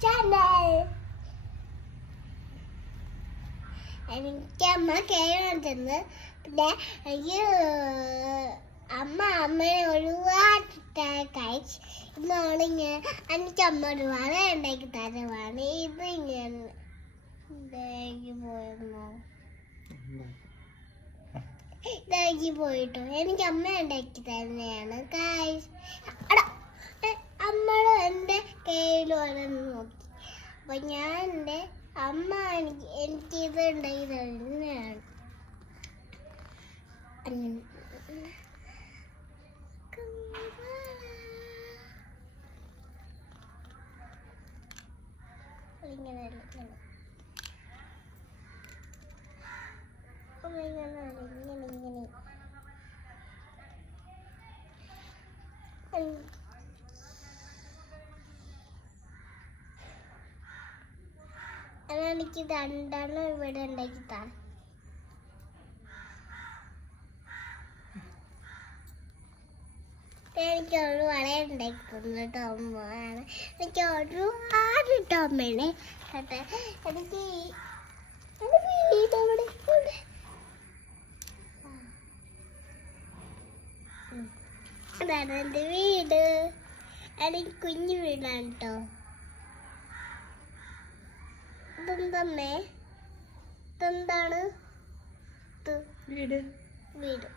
channel. എനിക്ക് അമ്മ കേൾക്കുന്നത് പിന്നെ എനിക്ക് അമ്മയെ ഒരുപാട് കഴിച്ച് ഇന്നാണ് എനിക്ക് അമ്മ ഒരുപാട് ഉണ്ടാക്കി തരുവാണ് ഇത് ഇങ്ങനെ പോയിരുന്നു ഇതാക്കി പോയിട്ടോ എനിക്ക് അമ്മ ഉണ്ടാക്കി തന്നെയാണ് അമ്മള് എൻ്റെ കയ്യിൽ വന്ന് നോക്കി അപ്പൊ ഞാൻ എൻ്റെ അമ്മ എനിക്ക് ഇത് ഉണ്ടാക്കി തന്നെയാണ് ഇങ്ങനെ എനിക്ക് രണ്ടെണ്ണം ഇവിടെ ഉണ്ടാക്കി താ എനിക്ക് ഒരുപാട് ഉണ്ടാക്കി തന്നു ടോമാണ് എനിക്ക് ഒരുപാട് ടോമാണ് എനിക്ക് അതാണ് എൻ്റെ വീട് എനിക്ക് കുഞ്ഞു വീടാണ് കേട്ടോ ഇതെന്തമ്മേ ഇതെന്താണ് വീട് വീട്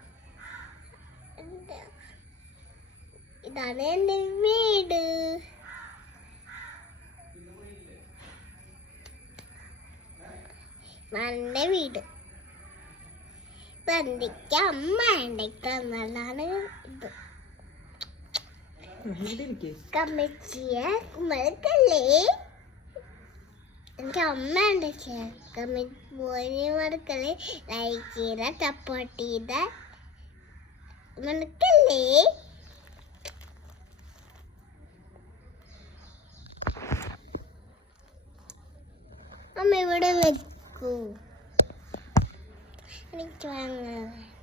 ഇതാണ് എൻ്റെ വീട് എൻ്റെ വീട് എനിക്ക് അമ്മ ഉണ്ടാക്കുന്നതാണ് ഇത് കമ്മിച്ചിയെ മറക്കല്ലേ എനിക്ക് അമ്മ ഉണ്ടാക്കിയ മറക്കല്ലേ ലൈക്ക് ചെയ്ത സപ്പോർട്ട് ചെയ്ത മറക്കല്ലേ അമ്മ ഇവിടെ വെക്കൂ എനിക്ക്